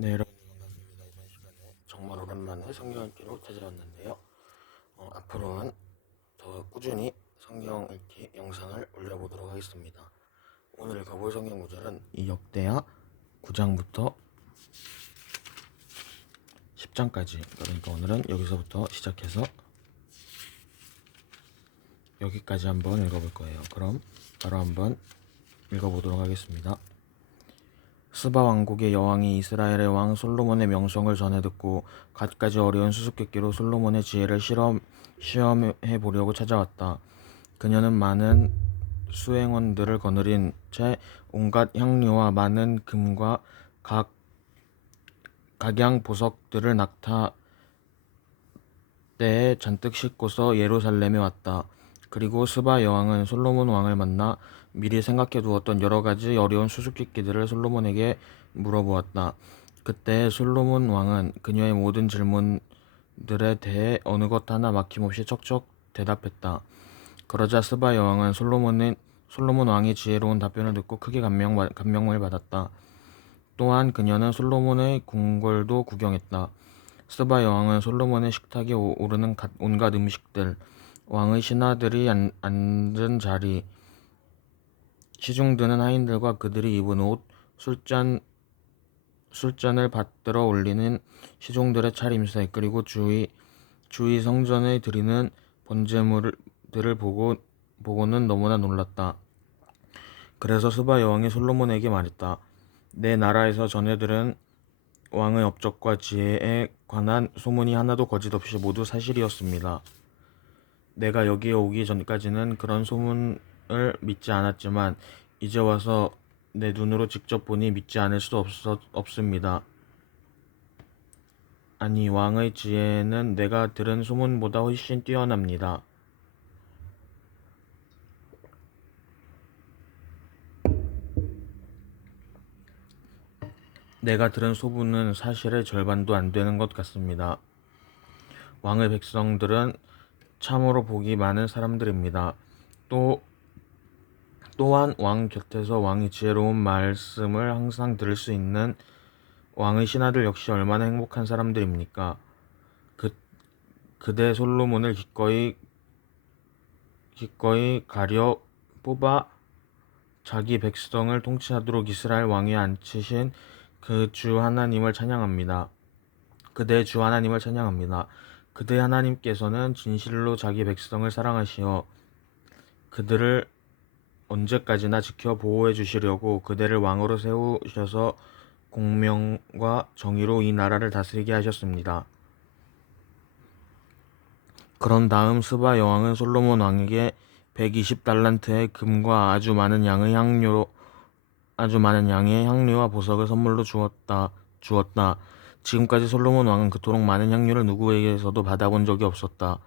네, 여러분 반갑습니다. 이번 시간에 정말 오랜만에 성경 읽기로 찾아왔는데요. 앞으로는 더 꾸준히 성경 읽기 영상을 올려보도록 하겠습니다. 오늘 읽어볼 성경 구절은 이 역대하 9장부터 10장까지, 그러니까 오늘은 여기서부터 시작해서 여기까지 한번 읽어볼 거예요. 그럼 바로 한번 읽어보도록 하겠습니다. 스바 왕국의 여왕이 이스라엘의 왕 솔로몬의 명성을 전해 듣고 갖가지 어려운 수수께끼로 솔로몬의 지혜를 시험해 보려고 찾아왔다. 그녀는 많은 수행원들을 거느린 채 온갖 향료와 많은 금과 각양 보석들을 낙타대에 잔뜩 싣고서 예루살렘에 왔다. 그리고 스바 여왕은 솔로몬 왕을 만나 미리 생각해 두었던 여러 가지 어려운 수수께끼들을 솔로몬에게 물어보았다. 그때 솔로몬 왕은 그녀의 모든 질문들에 대해 어느 것 하나 막힘없이 척척 대답했다. 그러자 스바 여왕은 솔로몬 왕의 지혜로운 답변을 듣고 크게 감명을 받았다. 또한 그녀는 솔로몬의 궁궐도 구경했다. 스바 여왕은 솔로몬의 식탁에 오르는 온갖 음식들, 왕의 신하들이 앉은 자리, 시중드는 하인들과 그들이 입은 옷, 술잔을 받들어 올리는 시종들의 차림새, 그리고 주위 성전에 드리는 번제물들을 보고는 너무나 놀랐다. 그래서 스바 여왕이 솔로몬에게 말했다. 내 나라에서 전해들은 왕의 업적과 지혜에 관한 소문이 하나도 거짓 없이 모두 사실이었습니다. 내가 여기에 오기 전까지는 그런 소문을 믿지 않았지만 이제 와서 내 눈으로 직접 보니 믿지 않을 수 없습니다. 아니, 왕의 지혜는 내가 들은 소문보다 훨씬 뛰어납니다. 내가 들은 소문은 사실의 절반도 안 되는 것 같습니다. 왕의 백성들은 참으로 복이 많은 사람들입니다. 또한 왕 곁에서 왕의 지혜로운 말씀을 항상 들을 수 있는 왕의 신하들 역시 얼마나 행복한 사람들입니까? 그대 솔로몬을 기꺼이 가려 뽑아 자기 백성을 통치하도록 이스라엘 왕위에 앉히신 그 주 하나님을 찬양합니다. 그대 주 하나님을 찬양합니다. 그대 하나님께서는 진실로 자기 백성을 사랑하시어 그들을 언제까지나 지켜 보호해 주시려고 그대를 왕으로 세우셔서 공명과 정의로 이 나라를 다스리게 하셨습니다. 그런 다음 스바 여왕은 솔로몬 왕에게 120달란트의 금과 아주 많은 양의 향료와 보석을 선물로 주었다. 지금까지 솔로몬 왕은 그토록 많은 향료를 누구에게서도 받아본 적이 없었다.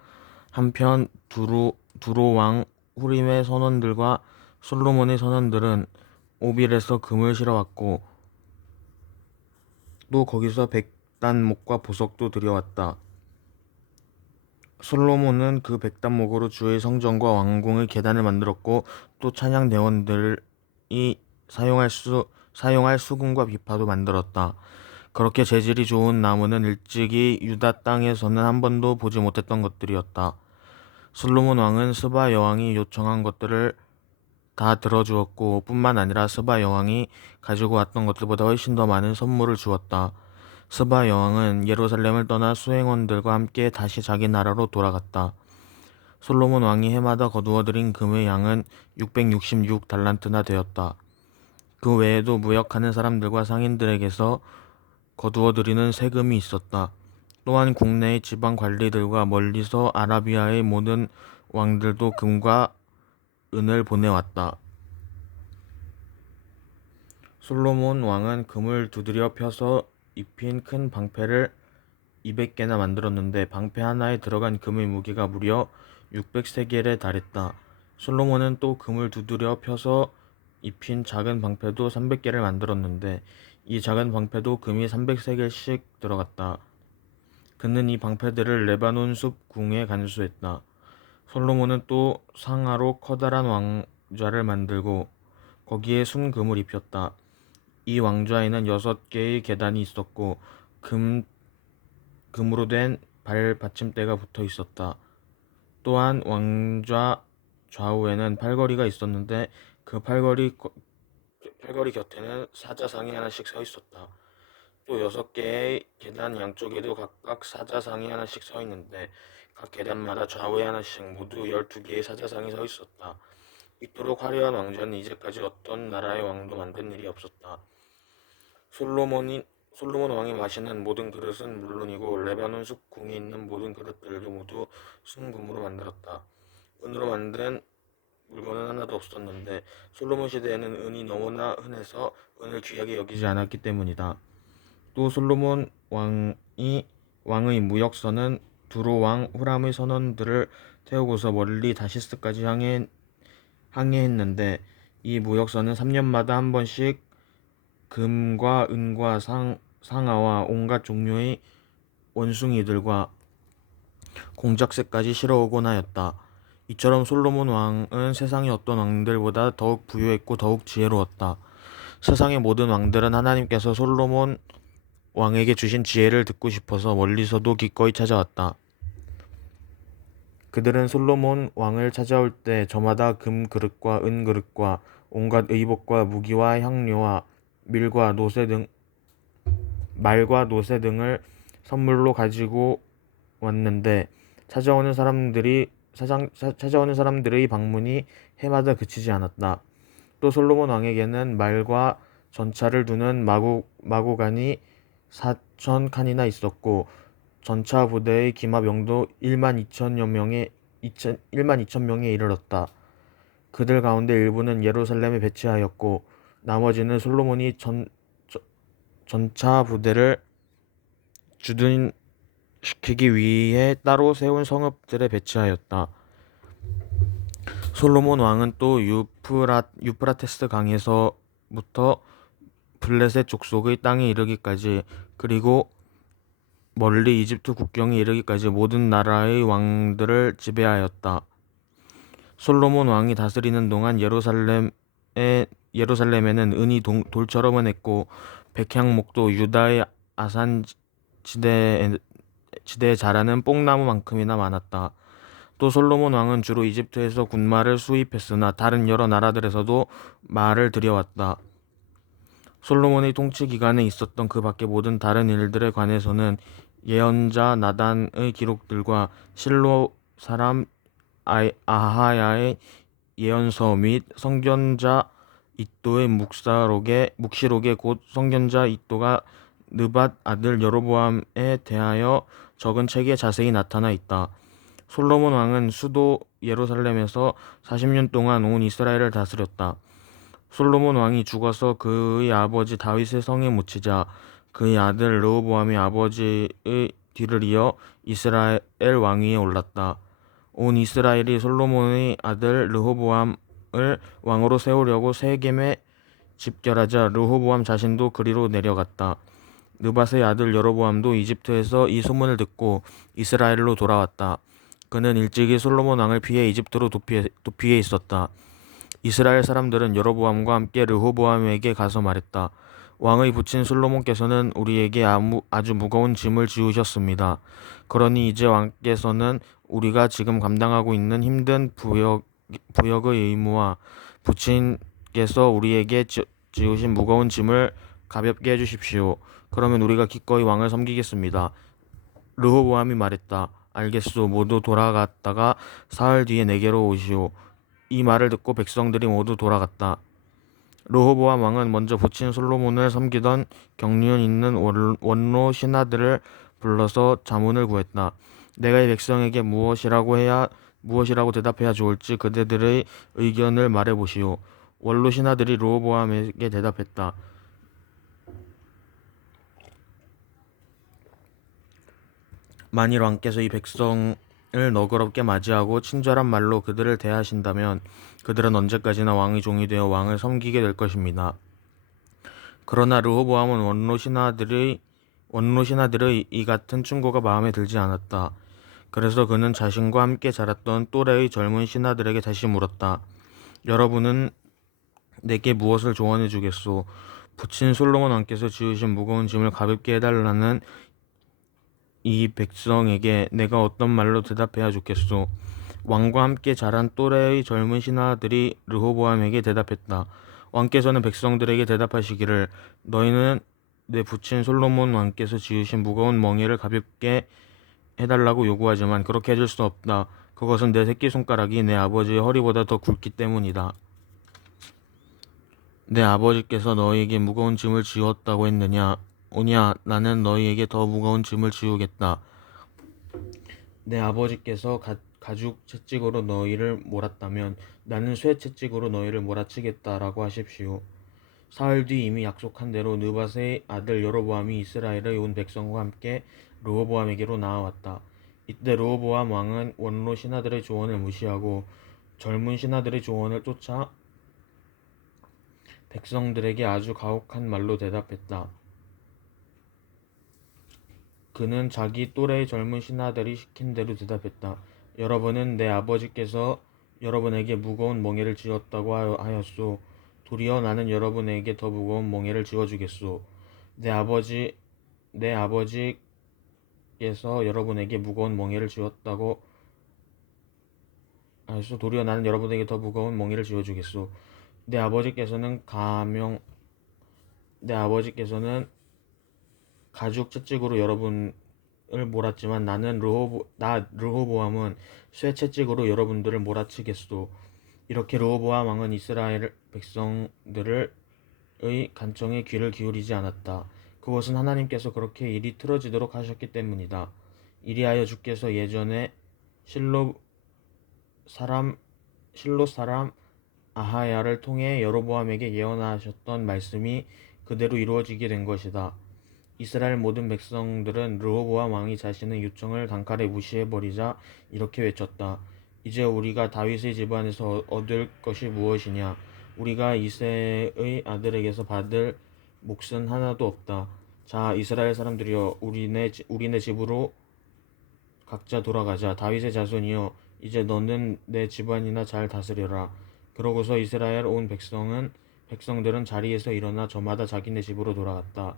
한편 두로 왕 후림의 선원들과 솔로몬의 선원들은 오빌에서 금을 실어왔고 또 거기서 백단목과 보석도 들여왔다. 솔로몬은 그 백단목으로 주의 성전과 왕궁의 계단을 만들었고 또 찬양 대원들이 사용할 수금과 비파도 만들었다. 그렇게 재질이 좋은 나무는 일찍이 유다 땅에서는 한 번도 보지 못했던 것들이었다. 솔로몬 왕은 스바 여왕이 요청한 것들을 다 들어주었고 뿐만 아니라 스바 여왕이 가지고 왔던 것들보다 훨씬 더 많은 선물을 주었다. 스바 여왕은 예루살렘을 떠나 수행원들과 함께 다시 자기 나라로 돌아갔다. 솔로몬 왕이 해마다 거두어들인 금의 양은 666달란트나 되었다. 그 외에도 무역하는 사람들과 상인들에게서 거두어들이는 세금이 있었다. 또한 국내의 지방 관리들과 멀리서 아라비아의 모든 왕들도 금과 은을 보내왔다. 솔로몬 왕은 금을 두드려 펴서 입힌 큰 방패를 200개나 만들었는데 방패 하나에 들어간 금의 무게가 무려 600세겔에 달했다. 솔로몬은 또 금을 두드려 펴서 입힌 작은 방패도 300개를 만들었는데 이 작은 방패도 금이 300세겔씩 들어갔다. 그는 이 방패들을 레바논 숲 궁에 간수했다. 솔로몬은 또 상하로 커다란 왕좌를 만들고 거기에 순금을 입혔다. 이 왕좌에는 6개의 계단이 있었고 금으로 된 발받침대가 붙어 있었다. 또한 왕좌 좌우에는 팔걸이가 있었는데 그 팔걸이 곁에는 사자상이 하나씩 서 있었다. 또 6개의 계단 양쪽에도 각각 사자상이 하나씩 서 있는데 각 계단마다 좌우에 하나씩 모두 12개의 사자상이 서 있었다. 이토록 화려한 왕좌는 이제까지 어떤 나라의 왕도 만든 일이 없었다. 솔로몬 왕이 마시는 모든 그릇은 물론이고 레바논 숲 궁에 있는 모든 그릇들도 모두 순금으로 만들었다. 은으로 만든 물건은 하나도 없었는데 솔로몬 시대에는 은이 너무나 흔해서 은을 귀하게 여기지 않았기 때문이다. 또 솔로몬 왕의 무역선은 두로 왕 후람의 선원들을 태우고서 멀리 다시스까지 항해했는데 이 무역선은 3년마다 한 번씩 금과 은과 상아와 온갖 종류의 원숭이들과 공작새까지 실어오곤 하였다. 이처럼 솔로몬 왕은 세상의 어떤 왕들보다 더욱 부유했고 더욱 지혜로웠다. 세상의 모든 왕들은 하나님께서 솔로몬 왕에게 주신 지혜를 듣고 싶어서 멀리서도 기꺼이 찾아왔다. 그들은 솔로몬 왕을 찾아올 때 저마다 금 그릇과 은 그릇과 온갖 의복과 무기와 향료와 말과 노새 등을 선물로 가지고 왔는데 찾아오는 사람들의 방문이 해마다 그치지 않았다. 또 솔로몬 왕에게는 말과 전차를 두는 마구간이 4,000칸이나 있었고 전차 부대의 기마병도 1만 2천 명에 이르렀다. 그들 가운데 일부는 예루살렘에 배치하였고 나머지는 솔로몬이 전차 부대를 주둔시키기 위해 따로 세운 성읍들에 배치하였다. 솔로몬 왕은 또 유프라테스 강에서부터 블레셋 족속의 땅에 이르기까지 그리고 멀리 이집트 국경에 이르기까지 모든 나라의 왕들을 지배하였다. 솔로몬 왕이 다스리는 동안 예루살렘에는 은이 돌처럼 흔했고 백향목도 유다의 아산 지대에 자라는 뽕나무만큼이나 많았다. 또 솔로몬 왕은 주로 이집트에서 군마를 수입했으나 다른 여러 나라들에서도 말을 들여왔다. 솔로몬의 통치 기간에 있었던 그 밖의 모든 다른 일들에 관해서는 예언자 나단의 기록들과 실로 사람 아하야의 예언서 및 선견자 이도의 묵시록에 곧 선견자 이도가 느밧 아들 여로보암에 대하여 적은 책에 자세히 나타나 있다. 솔로몬 왕은 수도 예루살렘에서 40년 동안 온 이스라엘을 다스렸다. 솔로몬 왕이 죽어서 그의 아버지 다윗의 성에 묻히자 그의 아들 르호보암이 아버지의 뒤를 이어 이스라엘 왕위에 올랐다. 온 이스라엘이 솔로몬의 아들 르호보암을 왕으로 세우려고 세겜에 집결하자 르호보암 자신도 그리로 내려갔다. 느밧의 아들 여로보암도 이집트에서 이 소문을 듣고 이스라엘로 돌아왔다. 그는 일찍이 솔로몬 왕을 피해 이집트로 도피해 있었다. 이스라엘 사람들은 여로보암과 함께 르호보암에게 가서 말했다. 왕의 부친 솔로몬께서는 우리에게 아주 무거운 짐을 지우셨습니다. 그러니 이제 왕께서는 우리가 지금 감당하고 있는 힘든 부역의 의무와 부친께서 우리에게 지우신 무거운 짐을 가볍게 해주십시오. 그러면 우리가 기꺼이 왕을 섬기겠습니다. 르호보암이 말했다. 알겠소. 모두 돌아갔다가 사흘 뒤에 내게로 오시오. 이 말을 듣고 백성들이 모두 돌아갔다. 르호보암 왕은 먼저 부친 솔로몬을 섬기던 경륜 있는 원로 신하들을 불러서 자문을 구했다. 내가 이 백성에게 무엇이라고 대답해야 좋을지 그대들의 의견을 말해보시오. 원로 신하들이 르호보암에게 대답했다. 만일 왕께서 이 백성을 너그럽게 맞이하고 친절한 말로 그들을 대하신다면 그들은 언제까지나 왕의 종이 되어 왕을 섬기게 될 것입니다. 그러나 르호보암은 원로 신하들의 이 같은 충고가 마음에 들지 않았다. 그래서 그는 자신과 함께 자랐던 또래의 젊은 신하들에게 다시 물었다. 여러분은 내게 무엇을 조언해 주겠소? 부친 솔로몬 왕께서 지으신 무거운 짐을 가볍게 해달라는 이 백성에게 내가 어떤 말로 대답해야 좋겠소? 왕과 함께 자란 또래의 젊은 신하들이 르호보암에게 대답했다. 왕께서는 백성들에게 대답하시기를 너희는 내 부친 솔로몬 왕께서 지으신 무거운 멍에를 가볍게 해달라고 요구하지만 그렇게 해줄 수 없다. 그것은 내 새끼손가락이 내 아버지의 허리보다 더 굵기 때문이다. 내 아버지께서 너희에게 무거운 짐을 지웠다고 했느냐? 오냐, 나는 너희에게 더 무거운 짐을 지우겠다. 내 아버지께서 가죽 채찍으로 너희를 몰았다면 나는 쇠 채찍으로 너희를 몰아치겠다라고 하십시오. 사흘 뒤 이미 약속한 대로 느밧의 아들 여로보암이 이스라엘의 온 백성과 함께 르호보암에게로 나아왔다. 이때 르호보암 왕은 원로 신하들의 조언을 무시하고 젊은 신하들의 조언을 쫓아 백성들에게 아주 가혹한 말로 대답했다. 그는 자기 또래의 젊은 신하들이 시킨 대로 대답했다. 여러분은 내 아버지께서 여러분에게 무거운 멍에를 지었다고 하였소. 도리어 나는 여러분에게 더 무거운 멍에를 지어주겠소. 내 아버지께서 여러분에게 무거운 멍에를 지었다고 하였소. 도리어 나는 여러분에게 더 무거운 멍에를 지어주겠소. 내 아버지께서는 가죽 채찍으로 여러분을 몰았지만 르호보암은 쇠 채찍으로 여러분들을 몰아치겠소. 이렇게 르호보암 왕은 이스라엘 백성들의 간청에 귀를 기울이지 않았다. 그것은 하나님께서 그렇게 일이 틀어지도록 하셨기 때문이다. 이리하여 주께서 예전에 실롯 사람 아하야를 통해 여로보암에게 예언하셨던 말씀이 그대로 이루어지게 된 것이다. 이스라엘 모든 백성들은 르호보암 왕이 자신의 요청을 단칼에 무시해버리자 이렇게 외쳤다. 이제 우리가 다윗의 집안에서 얻을 것이 무엇이냐? 우리가 이새의 아들에게서 받을 몫은 하나도 없다. 자, 이스라엘 사람들이여, 우리네 집으로 각자 돌아가자. 다윗의 자손이여, 이제 너는 내 집안이나 잘 다스려라. 그러고서 이스라엘 온 백성들은 자리에서 일어나 저마다 자기네 집으로 돌아갔다.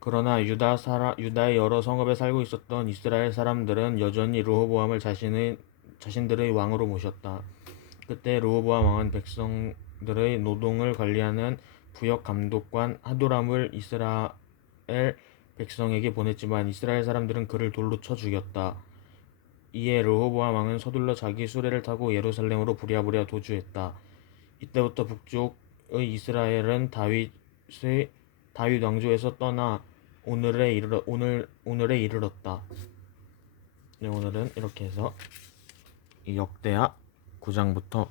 그러나 유다의 여러 성읍에 살고 있었던 이스라엘 사람들은 여전히 르호보암을 자신들의 왕으로 모셨다. 그때 르호보암 왕은 백성들의 노동을 관리하는 부역 감독관 하도람을 이스라엘 백성에게 보냈지만 이스라엘 사람들은 그를 돌로 쳐 죽였다. 이에 르호보암 왕은 서둘러 자기 수레를 타고 예루살렘으로 부랴부랴 도주했다. 이때부터 북쪽의 이스라엘은 다윗 왕조에서 떠나 오늘에 이르렀다. 네, 오늘은 이렇게 해서 이 역대하 9장부터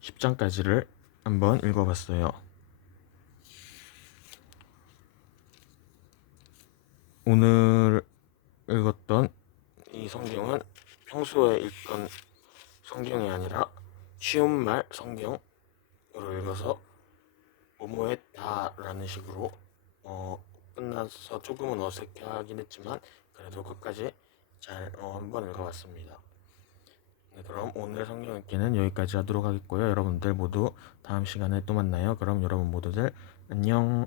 10장까지를 한번 읽어봤어요. 오늘 읽었던 이 성경은 평소에 읽던 성경이 아니라 쉬운 말 성경으로 읽어서 뭐뭐했다라는 식으로 끝나서 조금은 어색하긴 했지만 그래도 끝까지 잘 한번 읽어봤습니다. 네, 그럼 오늘 성경 읽기는 여기까지 하도록 하겠고요. 여러분들 모두 다음 시간에 또 만나요. 그럼 여러분 모두들 안녕.